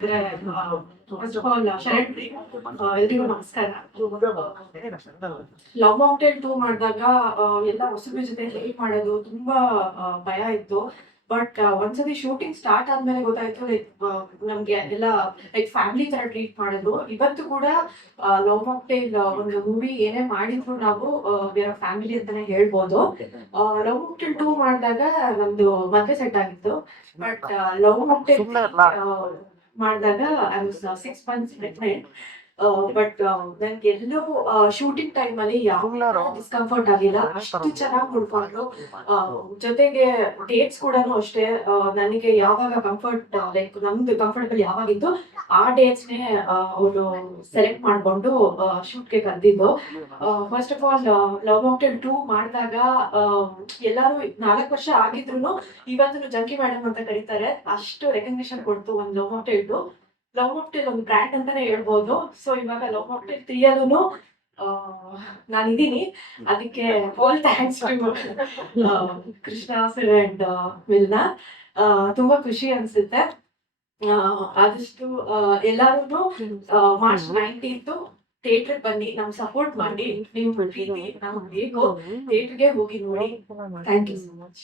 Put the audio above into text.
First of all Sharan ಎಲ್ರಿಗೂ ನಮಸ್ಕಾರ. Love mountain 2 ಮಾಡಿದಾಗ ಎಲ್ಲ ಹೊಸಬ್ರ ಜೊತೆ ಡೇಟ್ ಮಾಡೋದು ತುಂಬಾ ಭಯ ಇತ್ತು. ಬಟ್ ಒಂದ್ಸತಿ ಶೂಟಿಂಗ್ ಸ್ಟಾರ್ಟ್ ಆದ್ಮೇಲೆ ಗೊತ್ತಾಯ್ತು ಲೈಕ್ ನಮ್ಗೆ ಎಲ್ಲ ಲೈಕ್ ಫ್ಯಾಮಿಲಿ ತರ ಟ್ರೀಟ್ ಮಾಡೋದು. ಇವತ್ತು ಕೂಡ ಲವ್ ಮಾಕ್ಟೇಲ್ ಒಂದು ಮೂವಿ ಏನೇ ಮಾಡಿದ್ರು ನಾವು ಫ್ಯಾಮಿಲಿ ಅಂತಾನೆ ಹೇಳ್ಬೋದು. ಲವ್ ಮಾಕ್ಟೇಲ್ 2 ಮಾಡಿದಾಗ ನಮ್ದು ಮದ್ವೆ ಸೆಟ್ ಆಗಿತ್ತು. ಬಟ್ ಲವ್ ಮಾಕ್ಟೇಲ್ ಮಾಡಿದಾಗ I was 6 months pregnant. But ನನ್ಗೆ ಎಲ್ಲೂ ಶೂಟಿಂಗ್ ಟೈಮ್ ಅಲ್ಲಿ ಯಾವ ಡಿಸ್ಕಂಫರ್ಟ್ ಆಗಿಲ್ಲ. ಅಷ್ಟು ಚೆನ್ನಾಗಿ ನೋಡ್ಕೊಂಡ್ರು. ಜೊತೆಗೆ ಡೇಟ್ಸ್ ಕೂಡ ಅಷ್ಟೇ ನನಗೆ ಯಾವಾಗ ಕಂಫರ್ಟ್ ಲೈಕ್ ನಮ್ದು ಕಂಫರ್ಟಬಲ್ ಯಾವಾಗಿತ್ತು ಆ ಡೇಟ್ಸ್ ನೇ ಅವರು ಸೆಲೆಕ್ಟ್ ಮಾಡ್ಕೊಂಡು ಶೂಟ್ಗೆ ಕರೆದಿದ್ದು. First of all Love Mocktail 2 ಮಾಡಿದಾಗ ಎಲ್ಲಾರು 4 ವರ್ಷ ಆಗಿದ್ರು ಇವತ್ತು ಜಂಕಿ ಮೇಡಮ್ ಅಂತ ಕರೀತಾರೆ. ಅಷ್ಟು ರೆಕಗ್ನಿಷನ್ ಕೊಡ್ತು ಒಂದು ಲವ್ ಮಾಕ್ಟೇಲ್ 2. ಲವ್ ಮಾಕ್ಟೇಲ್ ಒಂದು ಬ್ರ್ಯಾಂಡ್ ಅಂತಾನೆ ಹೇಳ್ಬೋದು. ಸೊ ಇವಾಗ ಲವ್ ಮಾಕ್ಟೇಲ್ 3 ಅಲ್ಲೂ ನಾನಿದ್ದೀನಿ. ಅದಕ್ಕೆ all thanks to Krishna sir and ವಿಲ್ನಾ. ತುಂಬಾ ಖುಷಿ ಅನ್ಸುತ್ತೆ. ಆದಷ್ಟು ಎಲ್ಲಾರು ಮಾರ್ಚ್ 19th ಥಿಯೇಟರ್ ಬನ್ನಿ, ನಮ್ ಸಪೋರ್ಟ್ ಮಾಡಿ. ನೀವು ಪ್ರೀತಿ ನಮ್ಗೆ ಬೇಕು. ಥಿಯೇಟರ್ಗೆ ಹೋಗಿ ನೋಡಿ. Thank you so much.